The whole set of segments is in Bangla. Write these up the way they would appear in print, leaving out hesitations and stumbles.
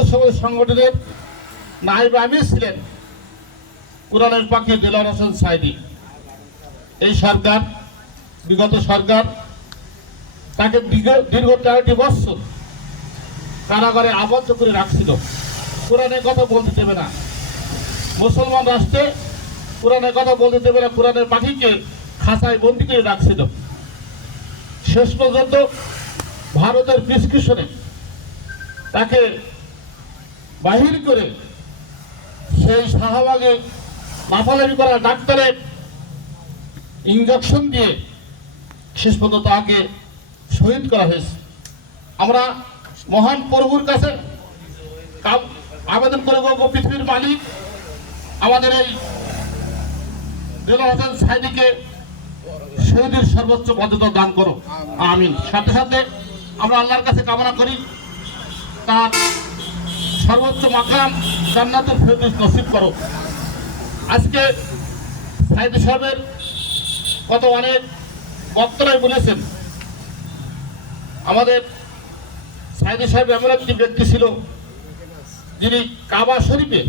সদস্য সংগঠনের নায়েব আমির ছিলেন কোরআনের পাখি দেলোয়ার হোসেন সাঈদী। এই সরকার, বিগত সরকার তাকে দীর্ঘ 13টি বছর কারাগারে আবদ্ধ করে রাখছিল। কোরআনের কথা বলতে দেবে না, মুসলমান রাষ্ট্রে কোরআনের কথা বলতে দেবে না, কোরআনের পাখিকে খাঁচায় বন্দি করে রাখছিল। শেষ পর্যন্ত ভারতের প্রেসক্রিপশনে তাকে বাহির করে সেই শাহবাগে লাফালাফি করা ডাক্তারের ইঞ্জেকশন দিয়ে শেষ পর্যন্ত তাকে শহীদ করা হয়েছে। আমরা মহান প্রভুর কাছে আবেদন করব, পৃথিবীর মালিক আমাদের এই দেলোয়ার হোসেন সাঈদীকে শহীদের সর্বোচ্চ মর্যাদা দান করো, আমিন। সাথে সাথে আমরা আল্লাহর কাছে কামনা করি তার সর্বোচ্চ মাকাম জান্নাতুল ফেরদৌস নসিব করো। আজকে সাঈদী সাহেবের কত অনেক বক্তারাই বলেছেন, আমাদের সাঈদী সাহেব এমন একটি ব্যক্তি ছিল যিনি কাবা শরীফে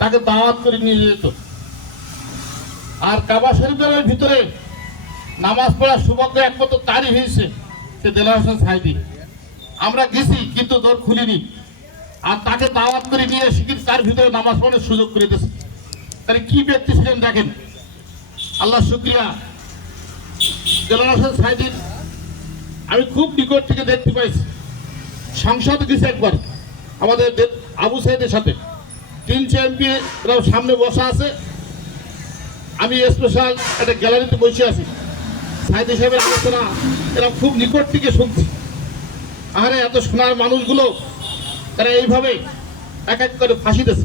তাকে দাওয়াত করে নিয়ে যেত, আর কাবা শরীফের ভিতরে নামাজ পড়ার সৌভাগ্য একমাত্র তারই হয়েছে, সে দেলোয়ার হোসেন সাঈদী। আমরা গেছি কিন্তু দর খুলিনি, আর তাকে দাওয়াত করে নিয়ে শিখির তার ভিতরে নামাজ পড়ার সুযোগ করে দিয়েছে। তাহলে কি ব্যক্তি ছিলেন দেখেন। আল্লাহ শুকরিয়া, দেলোয়ার হোসেন সাঈদীর আমি খুব নিকট থেকে দেখতে পাইছি। সংসদ গেছে একবার আমাদের আবু সাঈদের সাথে, 3 এমপি সামনে বসা আছে, আমি স্পেশাল একটা গ্যালারিতে বসে আছি। সাঈদী সাহেবের আলোচনা এরা খুব নিকট থেকে শুনছি। আরে এত সোনার মানুষগুলো তারা এইভাবে এক এক করে ফাঁসি দিয়েছে।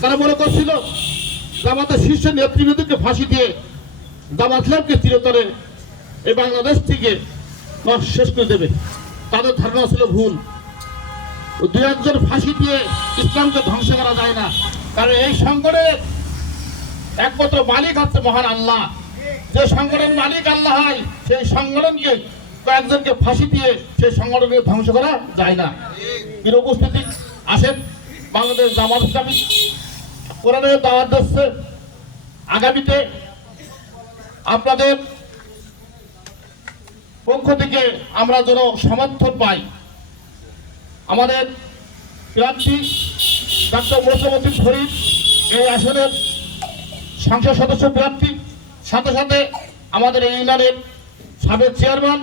তারা মনে করছিল জামাতের শীর্ষ নেতৃবৃন্দকে ফাঁসি দিয়ে জামাত ইসলামকে চিরতরে এই বাংলাদেশ থেকে শেষ করে দেবে। তাদের ধারণা ছিল ভুল। 2-1 ফাঁসি দিয়ে ইসলামকে ধ্বংস করা যায় না, কারণ এই সংগঠনের একমাত্র মালিক হচ্ছে মহান আল্লাহ। যে সংগঠন মালিক আল্লাহ হয়, সেই সংগঠনকে কয়েকজনকে ফাঁসি দিয়ে সেই সংগঠনকে ধ্বংস করা যায় না। এর উপস্থিতি আসেন, বাংলাদেশ জামাত ইসলামী কোরআনের দাওয়াত দিচ্ছে। আগামীতে আপনাদের পক্ষ থেকে আমরা যেন সমর্থন পাই। আমাদের প্রার্থী ডক্টর মোসাম্মদ ফরিদ এই আসনের সংসদ সদস্য প্রার্থী, সাথে সাথে আমাদের এই ইউনিয়নের সাবেক চেয়ারম্যান,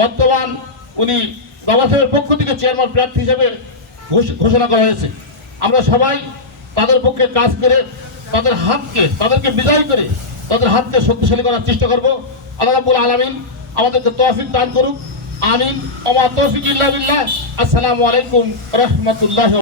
বর্তমান উনি জামাতের পক্ষ থেকে চেয়ারম্যান প্রার্থী হিসেবে ঘোষণা করা হয়েছে। আমরা সবাই তাদের পক্ষে কাজ করে তাদেরকে বিজয় করে তাদের হাতকে শক্তিশালী করার চেষ্টা করব। আল্লাহ রাব্বুল আলামিন আমাদেরকে তৌফিক দান করুক, আমিন। ওয়া মা তৌফিক ইল্লা বিল্লাহ। আসসালামু আলাইকুম ওয়া রাহমাতুল্লাহি।